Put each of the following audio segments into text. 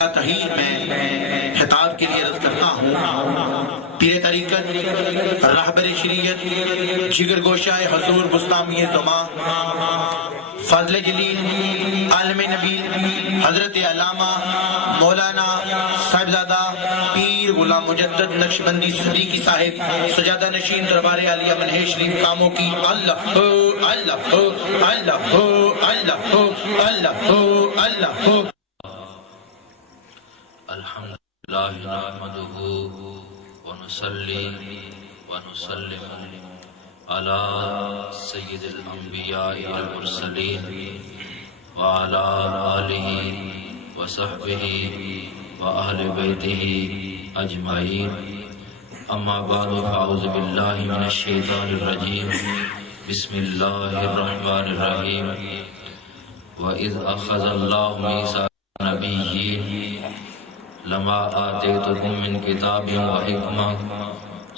تحیر میں خطاب کے لیے عرض کرتا ہوں پیر طریقت رہبر شریعت جگر گوشہ حضور مستعمی زمان فضل جلیل عالم نبیل حضرت علامہ مولانا صاحبزادہ پیر غلام مجدد نقشبندی صدیقی صاحب سجادہ نشین دربار عالیہ منہ شریف کاموں کی اللہ ہو اللہ ہو اللہ ہو اللہ ہو اللہ ہو اللہ ہو. الحمدللہ نحمدہ ونصلی ونسلم علی سید الانبیاء والمرسلین وعلی آلہ وصحبہ وآل بیتہ اجمعین. اما بعد فاعوذ باللہ من الشیطان الرجیم. بسم اللہ الرحمن الرحیم. وَإِذْ أَخَذَ اللَّهُ مِيثَاقَ النَّبِيِّينَ لما آتيتكم من كتاب وحكمة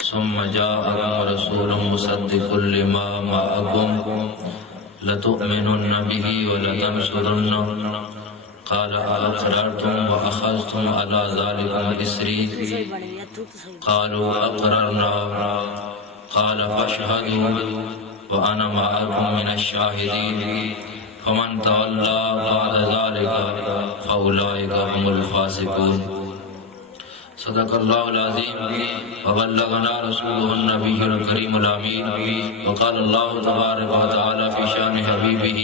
ثم جاءكم رسول مصدق لما معكم لتؤمنن به ولتنصرنه قال أأقررتم وأخذتم على ذلكم إصري قالوا أقررنا قال فاشهدوا وأنا معكم من الشاهدين فمن تولى بعد ذلك فأولئك هم الفاسقون. صدق اللہ العظیم وبلغنا رسوله النبی الکریم الامین. وقال اللہ تبارک وتعالی فی شان حبیبہ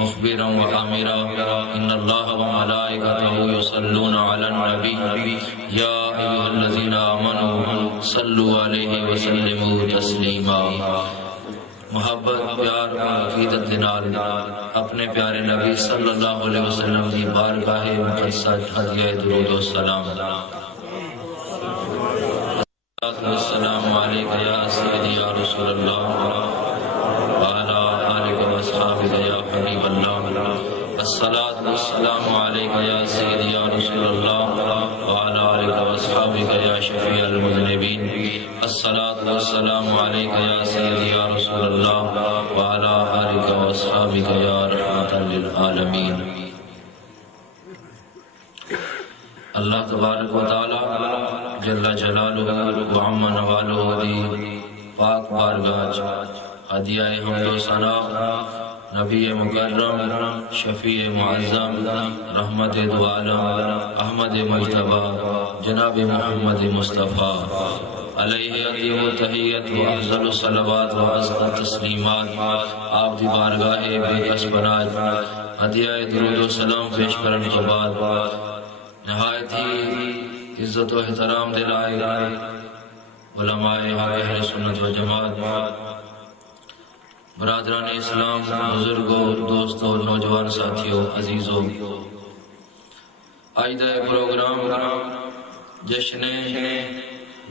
مخبرا وآمرا ان اللہ وملائکتہ یصلون علی النبی یا ایھا الذین آمنوا صلوا علیہ وسلموا تسلیما. محبت پیار عقیدت نال اپنے پیارے نبی صلی اللہ علیہ وسلم کی بارگاہ مقدسہ ہدیہ درود و سلام. السلام علیکم یا سیدی یا رسول اللہ وعلی آلک و اصحابک یا حبیب اللہ. الصلاۃ والسلام علیکم یا سیدی یا رسول اللہ وعلی آلک و اصحابک یا شفیع المذنبین. الصلاۃ والسلام علیکم یا سیدی یا رسول اللہ وعلی آلک و اصحابک یا رحمۃ للعالمین. اللہ تبارک و تعالی جل جلالہ و عم نوالہ دی پاک بارگاہ ہدیہ حمد و ثنا نبی مکرم شفیع معظم رحمت دو عالم احمد مجتبی جناب محمد مصطفیٰ علیہ ادیب تحیت و افضل الصلوات و ازکى تسلیمات آپ دی بارگاہ بے کس بنات ہدیہ درود و سلام پیش کرن کے بعد نہایت ہی عزت و احترام دلائے علماء اہل سنت و جماعت برادران اسلام بزرگوں دوستوں نوجوان ساتھیوں عزیزوں. آج دا پروگرام جشن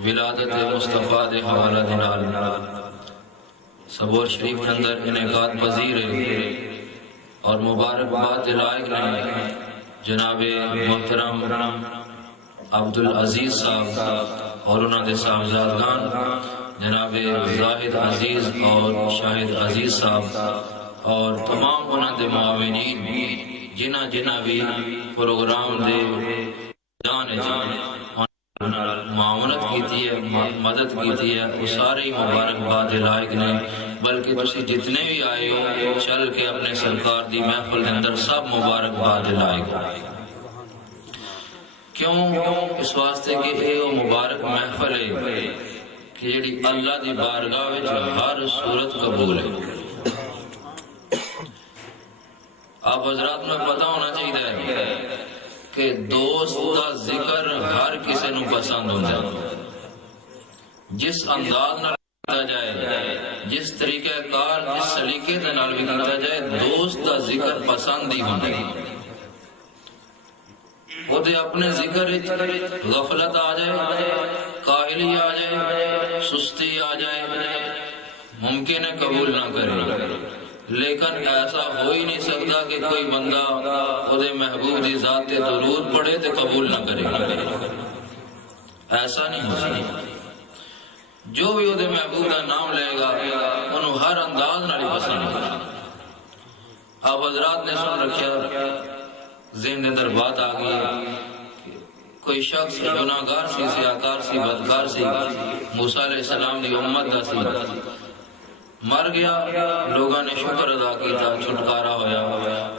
ولادت مصطفیٰ دے حوالہ دینال سبور شریف کے اندر انعقاد پذیر اور مبارکباد دلائق نے جناب محترم عبدالعزیز صاحب اور انہوں نے صاحبزادگان جناب زاہد عزیز اور شاہد عزیز صاحب اور تمام انہوں نے معاونین جنہ بھی پروگرام دے جان معاونت کی ہے مدد کی ہے وہ سارے ہی مبارکباد لائق نے. بلکہ تسی جتنے بھی آئے ہو چل کے اپنے سرکار دی محفل کے اندر سب مبارکباد لائق. کیوں؟ اس واسطے کہ یہ وہ مبارک محفل ہے کہ جڑی اللہ دی بارگاہ وچ ہر صورت قبول ہے. آپ حضرات میں پتہ ہونا چاہیے کہ دوست کا ذکر ہر کسی نو پسند ہوتا ہے. جس انداز نال کیتا جائے جس طریقہ کار جس سلیقے دے نال بھی کیتا جائے دوست کا ذکر پسند ہی ہوتا ہے. وہ دے اپنے ذکر غفلت آ جائے کاہلی آ جائے سستی آ جائے ممکن ہے قبول نہ کرے. لیکن ایسا ہو ہی نہیں سکتا کہ کوئی بندہ وہ دے محبوب دی ذات تے درود پڑھے تے قبول نہ کرے. ایسا نہیں ہو سکتا. جو بھی وہ دے محبوب دا نام لے گا انہوں ہر انداز نہ پسند ہوگا. آپ حضرات نے سن رکھیا ذہن اندر بات آ گئی کوئی شخص گناہگار سی، سیاکار سی، بدکار سی، موسیٰ علیہ السلام دی امت دا سی، مر گیا، لوگاں نے شکر ادا کیتا، چھٹکارا ہویا،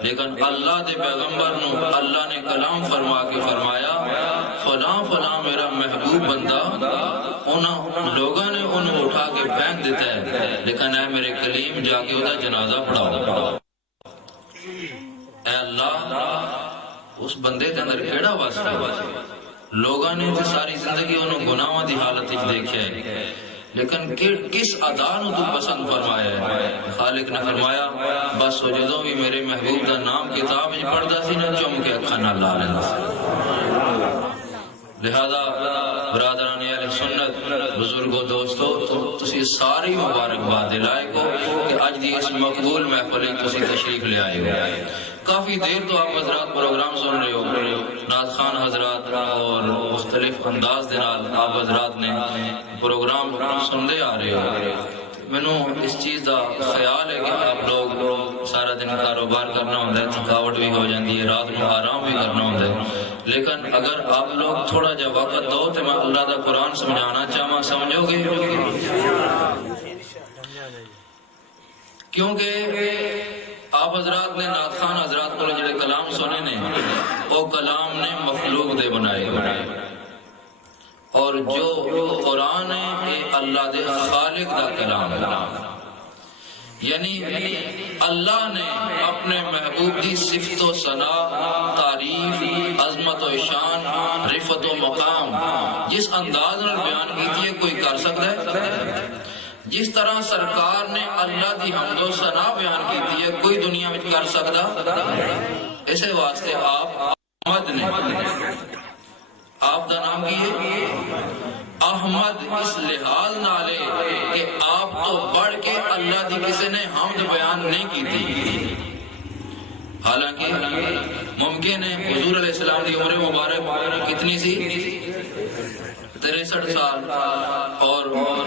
لیکن اللہ دے پیغمبر نو اللہ نے کلام فرما کے فرمایا فلاں فلاں میرا محبوب بندہ، انہاں لوگاں نے انہوں اٹھا کے پھینک دیتا ہے، لیکن اے میرے کلیم جا کے ادا جنازہ پڑھاؤ۔ اے اللہ اس بندے کے اندر کیڑا واسطہ ہے؟ لوگاں نے تو ساری زندگی انہوں گناہاں دی حالت ہی دیکھا ہے، لیکن کس ادا نو تو پسند فرمایا ہے؟ خالق نے فرمایا بس جدوں بھی میرے محبوب دا نام کتاب وچ پڑھدا سی نا چم کے اکھاں نال لا لیندا سی۔ لہذا برادران اہل سنت، بزرگوں، دوستو، تسی ساری مبارکباد دے لائق ہو کہ اج دی اس مقبول محفل وچ تسی تشریف لے آئے ہو۔ کافی دیر تو آپ حضرات پروگرام سن رہے ہو، نعت خوان حضرات اور مختلف انداز دے نال آپ حضرات نے پروگرام سنتے آ رہے ہو۔ مینوں اس چیز دا خیال ہے کہ آپ لوگ سارا دن کاروبار کرنا ہوتا ہے، تھکاوٹ بھی ہو جاتی ہے، رات میں آرام بھی کرنا ہوتا ہے، لیکن اگر آپ لوگ تھوڑا جا وقت دو تو میں اللہ دا قرآن سمجھانا چاہوں، سمجھو گے؟ کیونکہ آپ حضرات نے نعت خوان حضرات کو جڑے کلام سنے نے، وہ کلام نے مخلوق دے بنائے اور جو قرآن ہے یہ اللہ دے خالق دا کلام ہے، یعنی اللہ نے اپنے محبوب دی صفت و ثنا، تعریف، عظمت و شان، رفعت و مقام جس انداز میں بیان کیتی ہے کوئی کر سکتا ہے؟ جس طرح سرکار نے اللہ دی حمد و ثنا بیان کیتی ہے کوئی دنیا میں کر سکتا؟ اسے واسطے آپ احمد نے، آپ دا نام کی ہے احمد، اس لحاظ نالے کہ آپ تو بڑھ کے اللہ دی کسی نے حمد بیان نہیں کی تھی۔ حالانکہ ممکن ہے حضور علیہ السلام دی عمر مبارک کتنی سی؟ 63 سال، اور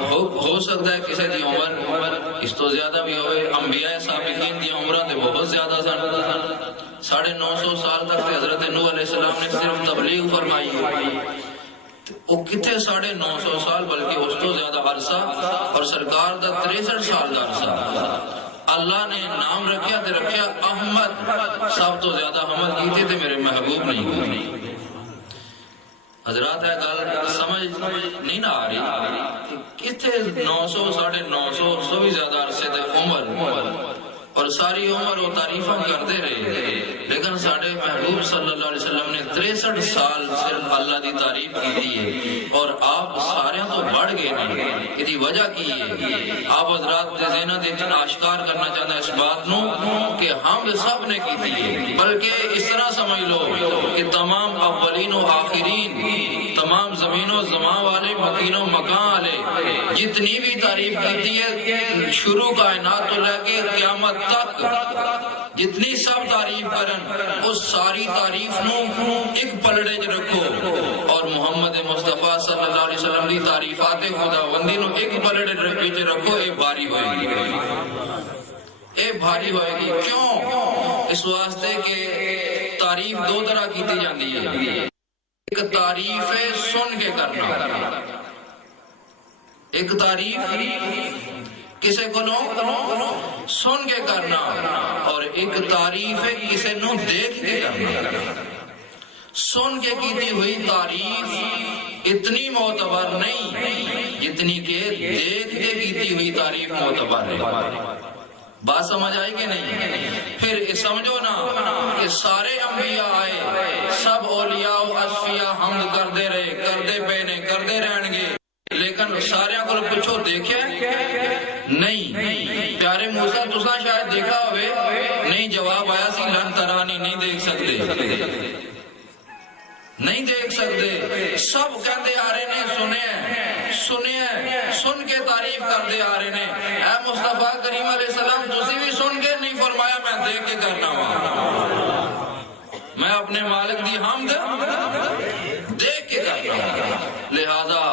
ہو سکتا ہے کسی دی عمر اس تو زیادہ بھی ہوئے۔ انبیاء سابقین دی عمرہ تے بہت زیادہ سن، 950 سال تک حضرت نوح علیہ السلام نے صرف تبلیغ فرمائی، وہ کتنے 950 سال بلکہ اس تو زیادہ عرصہ، اور سرکار دا 63 سال دا عرصہ۔ اللہ نے نام رکھیا تے رکھیا احمد، سب تو زیادہ حمد کیتے تے میرے محبوب نہیں۔ حضرات ہے گل سمجھ نہیں نہ آ رہی کہ کتنے 900 950 اس تو بھی زیادہ عرصے دے عمر، اور ساری عمر وہ تعریفاں کرتے رہے، لیکن ساڑھے محبوب صلی اللہ علیہ وسلم نے 63 سال صرف اللہ دی تعریف کی ہے، اور آپ سارے تو بڑھ گئے نہیں۔ یہ وجہ کی ہے آپ حضرات دے ذہنہ دے آشکار کرنا چاہتا ہے اس بات نو کہ ہم سب نے کی ہے، بلکہ اس طرح سمجھ لو کہ تمام اولین و آخرین، تمام زمین و زمان والے، مکین و مکان والے جتنی بھی تعریف کی ہے شروع کائنات تو لے کے قیامت تک جتنی سب تعریف کرن، اس ساری تعریف نو ایک پلڑے چ رکھو، اور محمد مصطفیٰ صلی اللہ علیہ وسلم دی تعریفات خداوندی نو ایک پلڑے چ رکھو، اے بھاری ہوئے گی، اے بھاری ہوئے گی۔ کیوں؟ اس واسطے کہ تعریف دو طرح کیتی جاندی ہے، ایک تعریف ہے سن کے کرنا، ایک تعریف کسے کو سن کے کرنا، اور ایک تعریف ہے کسے نو دیکھ کے کرنا۔ سن کے کیتی ہوئی تعریف اتنی معتبر نہیں جتنی کہ دیکھ کے کیتی ہوئی تعریف معتبر ہے۔ بات سمجھ آئی کہ نہیں؟ پھر سمجھو نا کہ سارے انبیاء آئے، سب اولیاء و اصفیاء حمد کردے رہے، کردے پینے، کردے رہن گے، لیکن سارے کو پچھو دیکھے نہیں۔ پیارے موسیٰ تسا شاید دیکھا ہوئے نہیں، جواب آیا سی لن ترانی، نہیں دیکھ سکتے، نہیں دیکھ سکتے۔ سب کہتے آ رہے نے سن کے تعریف کرتے آ رہے نے۔ اے مصطفیٰ کریم علیہ السلام تسی بھی سن کے نہیں فرمایا میں دیکھ کے کرنا ہوں، میں اپنے مالک دی حمد دیکھ کے کرنا ہوں۔ لہذا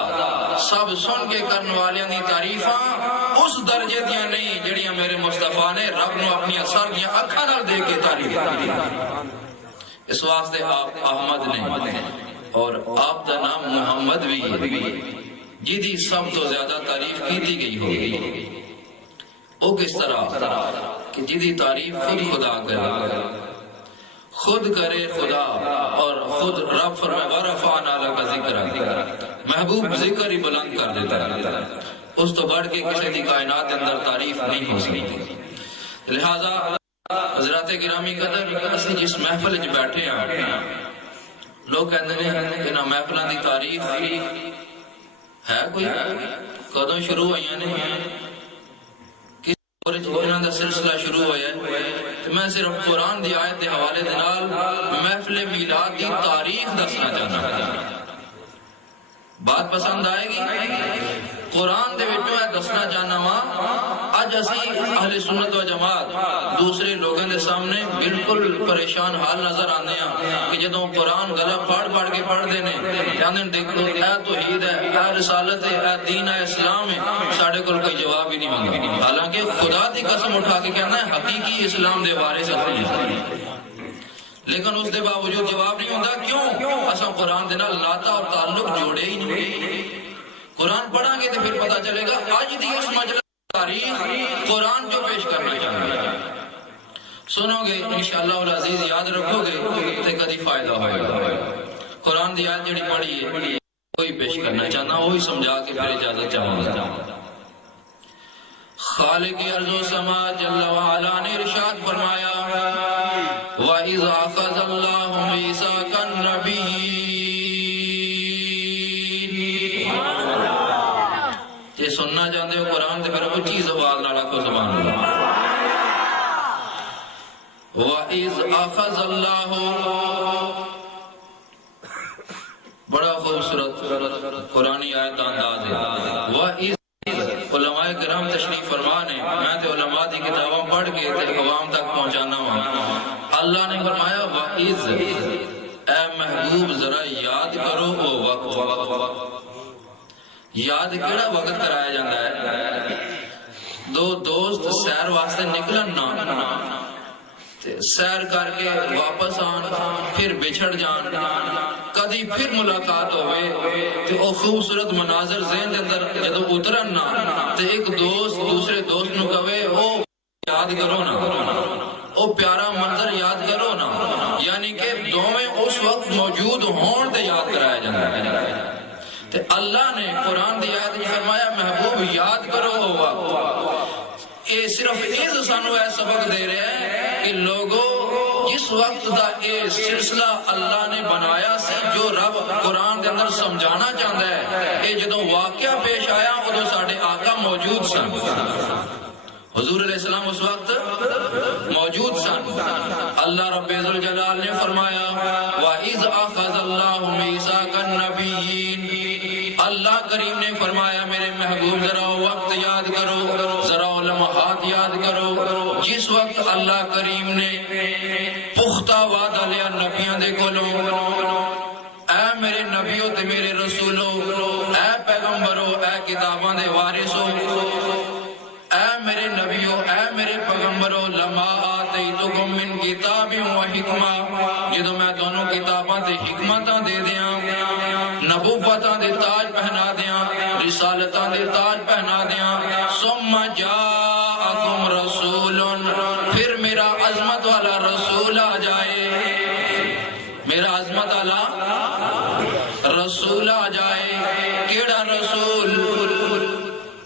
سب سن کے کرنے والے دی تعریفاں اس درجے دیا نہیں جڑیاں میرے مصطفیٰ نے رب نو اپنی اثر دیا اکھاں نال دیکھ کے تعریف کی۔ اس واسطے آپ احمد نے، اور آپ دا نام محمد بھی ہے جدی سب تو زیادہ تعریف کی گئی ہوگی. وہ کس طرح کہ جدی تعریف خود خدا کرے، خود کرے خدا، اور خود رب فرمائے وَرَفَعْنَا لَكَ ذِكْرَكَ، محبوب ذکر ہی بلند کر دیتا ہے. اس تو بڑھ کے کسی دی کائنات اندر تعریف نہیں ہو سکتی. لہذا حضرات گرامی قدر، اسی جس محفل وچ بیٹھے ہیں، لوگ کہتے ہیں کہ نہ محفلوں دی تعریف ہے کوئی، کدوں شروع ہوئی نے، انہوں دا سلسلہ شروع ہوا ہے. میں صرف قرآن دی آیت دے حوالے دے نال محفل میلاد دی تاریخ دسنا چاہنا. بات پسند آئے گی؟ قرآن دے وچوں ہے دسنا چاہنا وا. اج اسی اہل سنت و جماعت دوسرے لوگوں دے سامنے بالکل پریشان حال نظر آنے ہیں کہ جدوں قرآن گلا پڑھ کے پڑھ دینے کہندے دیکھو اے توحید ہے، اے رسالت ہے، اے دین ہے، اسلام ہے، ساڈے کول کوئی جواب ہی نہیں ہوندا. حالانکہ خدا دی قسم اٹھا کے کہنا ہے حقیقی اسلام دے وارث ہیں، لیکن اس دے باوجود جواب نہیں ہوتا. کیوں؟ اساں قرآن دے نال ناتا اور تعلق جوڑے ہی نہیں. قرآن پڑھاں گے تو پھر پتہ چلے گا. آج دی اس مجلس تاریخ قرآن جو پیش کرنا چاہتا ہے، سنو گے انشاءاللہ العزیز، یاد رکھو گے تو کدی فائدہ ہوئے گا. قرآن دی آیت جڑی پڑھی ہے وہی پیش کرنا چاہنا، وہی سمجھا کے پھر اجازت چاہوں گا. خالق ارض و سما جل وعلا نے ارشاد فرمایا وَإِذْ أَخَذَ اللَّهُ مِيثَاقَ النَّبِيِّينَ. یہ سننا چاہتے ہو قرآن تو پھر اچھی زبان نال آکھو سبحان اللہ. وَإِذْ أَخَذَ اللَّهُ، بڑا خوبصورت قرآنی آیت کا انداز ہے. وَإِذْ، علماء کرام تشریف فرما نے، میں تے علماء دی کتاباں پڑھ کے عوام تک پہنچانا ہوں. اللہ نے فرمایا وَإِذْ، اے محبوب ذرا یاد کرو وہ وقت. یاد کیڑا وقت کرایا جاتا ہے؟ دو دوست سیر واسطے نکلن نا، سیر کر کے واپس آن، پھر بچھڑ جان، کدی پھر ملاقات ہوئے تو وہ خوبصورت مناظر ذہن کے اندر جدو اترن نا، تو ایک دوست دوسرے دوست نو کہے او یاد کرو نا، او پیارا منظر یاد کرو نا. یعنی کہ دوویں اس وقت موجود ہون تے یاد کرایا جاتا ہے. تے اللہ نے قرآن دی آیت میں فرمایا محبوب یاد کرو وہ وقت. یہ صرف اس سانو اے سبق دے رہے ہیں کہ لوگوں جس وقت دا اے سلسلہ اللہ نے بنایا سی، جو رب قرآن کے اندر سمجھانا چاہتا ہے، اے جدوں واقعہ پیش آیا ادو ساڈے آقا موجود سن. حضور علیہ السلام اس وقت موجود سن. اللہ رب ذوالجلال نے فرمایا وَإِذْ أَخَذَ اللَّهُ مِيثَاقَ النَّبِيِّينَ. اللہ کریم نے فرمایا میرے محبوب ذرا وقت یاد کرو، ذرا لمحات یاد کرو جس وقت اللہ کریم نے پختہ وعدہ لیا نبیوں دے کولوں. اے میرے نبیوں تے میرے رسولوں، اے پیغمبروں، اے کتاباں دے وارثوں، اے میرے نبیوں، اے میرے پیغمبروں، لما آتیتکم من کتاب و حکمہ، جدو میں دونوں کتاباں تے حکمتاں دے دیاں، نبوتاں دے تاج پہنا دیاں، رسالتاں دے تاج پہنا دیاں، ثم جاءکم رسول، پھر میرا عظمت والا رسول آ جائے، میرا عظمت والا رسول آ جائے. کیڑا رسول؟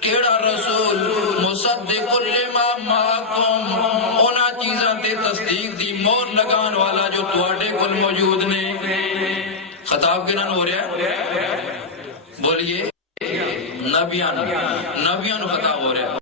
کیڑا رسول؟ مصدق لما معکم، اونا چیزاں تے تصدیق دی مور لگان والا جو تواڈے کول موجود نے. خطاب کنن ہو رہا ہے؟ بولیے نبیان خطاب ہو رہا ہے.